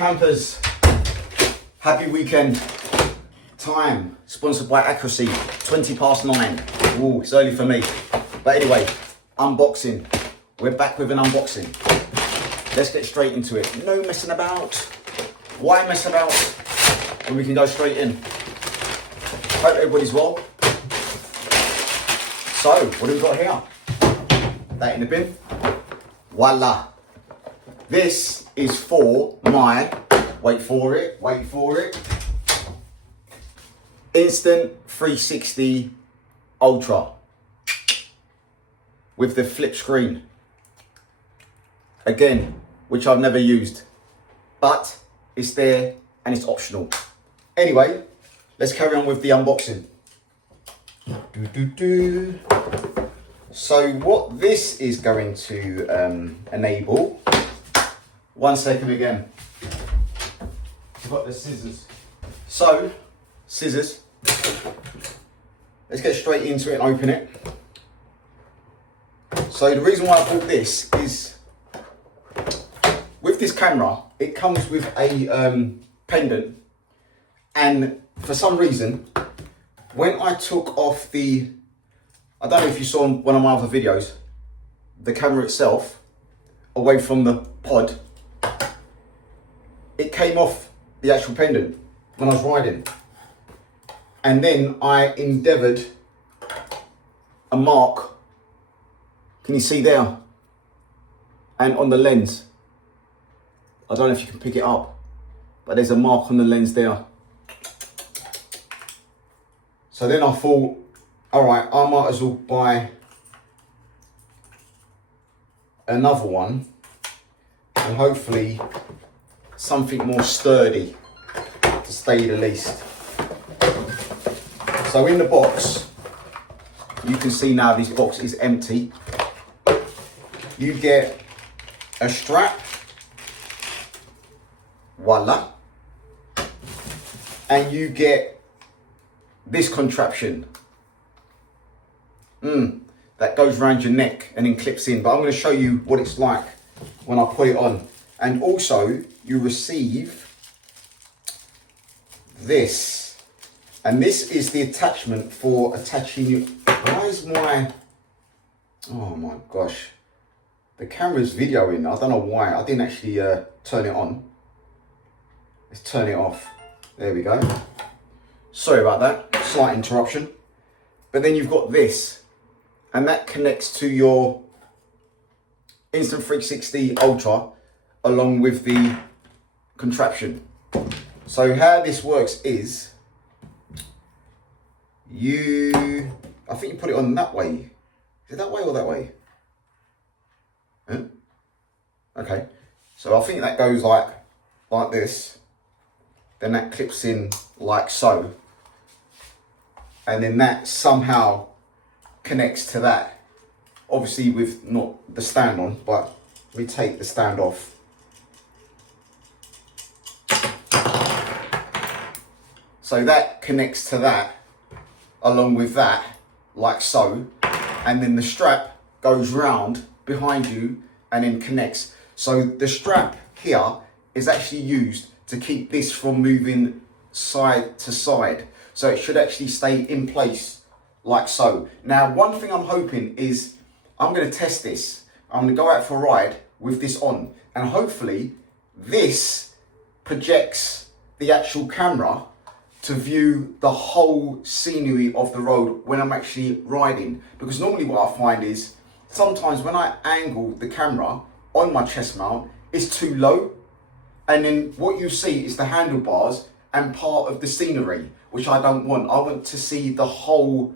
campers, happy weekend. Time sponsored by Accuracy, 20 past 9. Ooh, it's early for me. But anyway, unboxing. We're back with an unboxing. Let's get straight into it. No messing about. Why mess about when we can go straight in? Hope everybody's well. So, what have we got here? That in the bin. Voila. This is for my, wait for it, Instant 360 Ultra with the flip screen. Again, which I've never used, but it's there and it's optional. Anyway, let's carry on with the unboxing. So what this is going to enable, one second again, I've got the scissors. So, scissors, let's get straight into it and open it. So the reason why I bought this is, with this camera, it comes with a pendant, and for some reason, when I took off the, I don't know if you saw in one of my other videos, the camera itself, away from the pod, it came off the actual pendant when I was riding. And then I endeavoured a mark, can you see there? And on the lens, I don't know if you can pick it up, but there's a mark on the lens there. So then I thought, all right, I might as well buy another one and hopefully something more sturdy, to say the least. So in the box, you can see now this box is empty. You get a strap, voila, and you get this contraption that goes around your neck and then clips in. But I'm going to show you what it's like when I put it on. And also you receive this, and this is the attachment for attaching your, why is my, oh my gosh, the camera's videoing. I don't know why. I didn't actually turn it on. Let's turn it off. There we go. Sorry about that, slight interruption. But then you've got this, and that connects to your Instant 360 Ultra along with the contraption. So how this works is, I think you put it on that way. Is it that way or that way? Huh? Okay, so I think that goes like this. Then that clips in like so. And then that somehow connects to that. Obviously with not the stand on, but we take the stand off. So that connects to that, along with that, like so. And then the strap goes round behind you and then connects. So the strap here is actually used to keep this from moving side to side. So it should actually stay in place like so. Now, one thing I'm hoping is, I'm going to test this. I'm going to go out for a ride with this on, and hopefully this projects the actual camera to view the whole scenery of the road when I'm actually riding. Because normally what I find is, sometimes when I angle the camera on my chest mount, it's too low. And then what you see is the handlebars and part of the scenery, which I don't want. I want to see the whole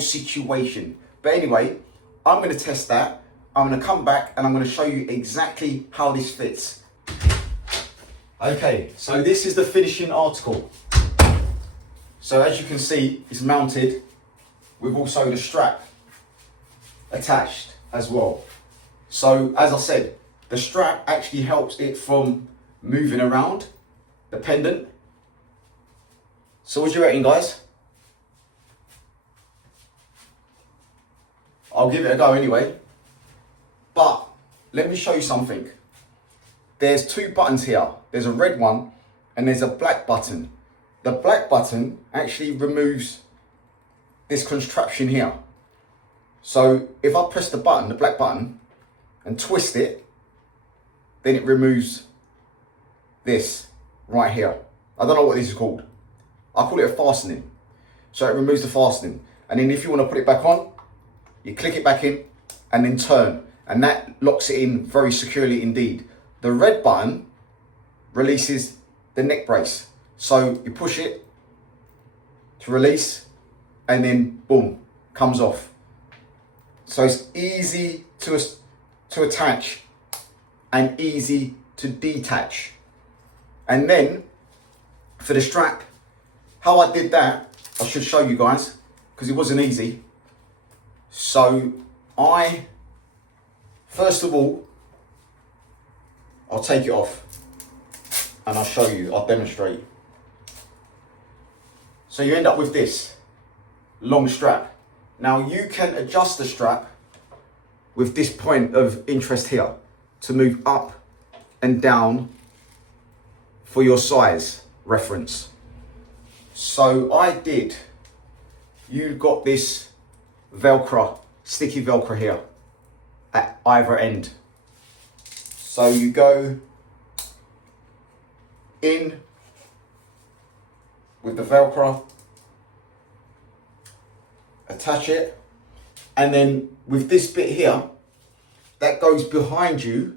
situation. But anyway, I'm going to test that. I'm going to come back and I'm going to show you exactly how this fits. Okay, so this is the finishing article. So as you can see, it's mounted with also the strap attached as well. So as I said, the strap actually helps it from moving around, the pendant. So what do you reckon, guys? I'll give it a go anyway. But let me show you something. there's two buttons here. There's a red one and there's a black button. The black button actually removes this contraption here. So if I press the button, the black button, and twist it, then it removes this right here. I don't know what this is called. I call it a fastening. So it removes the fastening. And then if you want to put it back on, you click it back in and then turn. And that locks it in very securely indeed. The red button releases the neck brace. So you push it to release and then boom, comes off. So it's easy to attach and easy to detach. And then for the strap, how I did that, I should show you guys because it wasn't easy. So first of all, I'll take it off and I'll show you, I'll demonstrate. So you end up with this long strap. Now you can adjust the strap with this point of interest here to move up and down for your size reference. So you've got this Velcro, sticky Velcro here at either end. So you go in with the Velcro, attach it, and then with this bit here, that goes behind you,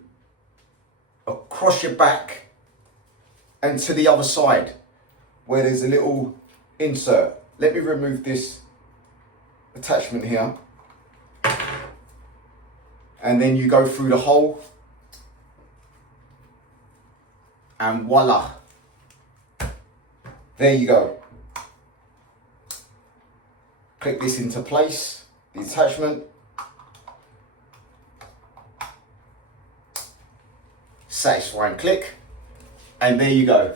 across your back, and to the other side, where there's a little insert. Let me remove this attachment here. And then you go through the hole, and voila. There you go. Click this into place, the attachment. Satisfying click, and there you go.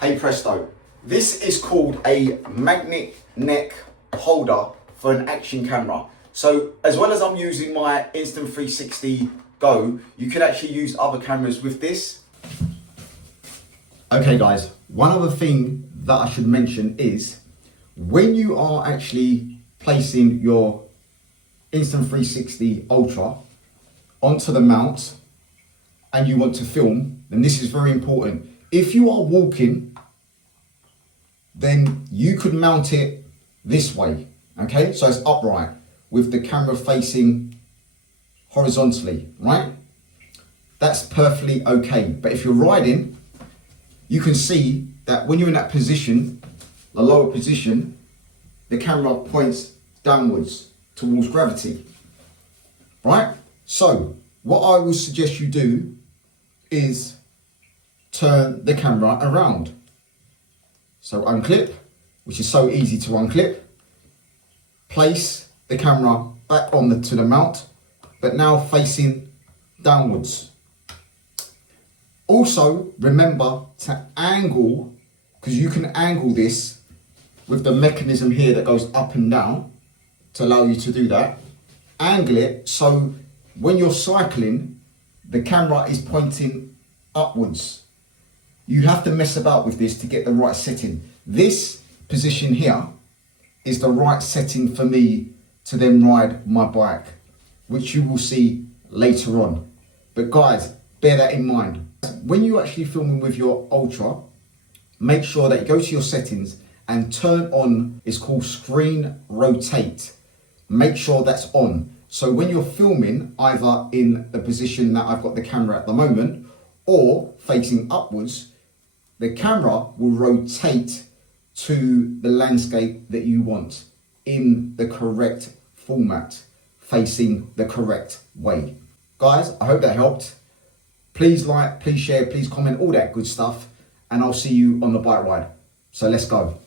Hey presto. This is called a magnet neck holder for an action camera. So as well as I'm using my Insta360 Go, you can actually use other cameras with this. Okay guys, one other thing that I should mention is when you are actually placing your Insta360 Ultra onto the mount and you want to film, then this is very important. If you are walking, then you could mount it this way, okay? So it's upright with the camera facing horizontally, right? That's perfectly okay. But if you're riding, you can see that when you're in that position, the lower position, the camera points downwards towards gravity, right? So what I would suggest you do is turn the camera around. So unclip, which is so easy to unclip, place the camera back on to the mount, but now facing downwards. Also remember to angle, because you can angle this with the mechanism here that goes up and down to allow you to do that. Angle it so when you're cycling, the camera is pointing upwards. You have to mess about with this to get the right setting. This position here is the right setting for me to then ride my bike, which you will see later on. But guys, bear that in mind. When you're actually filming with your Ultra, make sure that you go to your settings and turn on, it's called screen rotate. Make sure that's on. So when you're filming, either in the position that I've got the camera at the moment, or facing upwards, the camera will rotate to the landscape that you want in the correct format, facing the correct way. Guys, I hope that helped. Please like, please share, please comment, all that good stuff, and I'll see you on the bike ride. So let's go.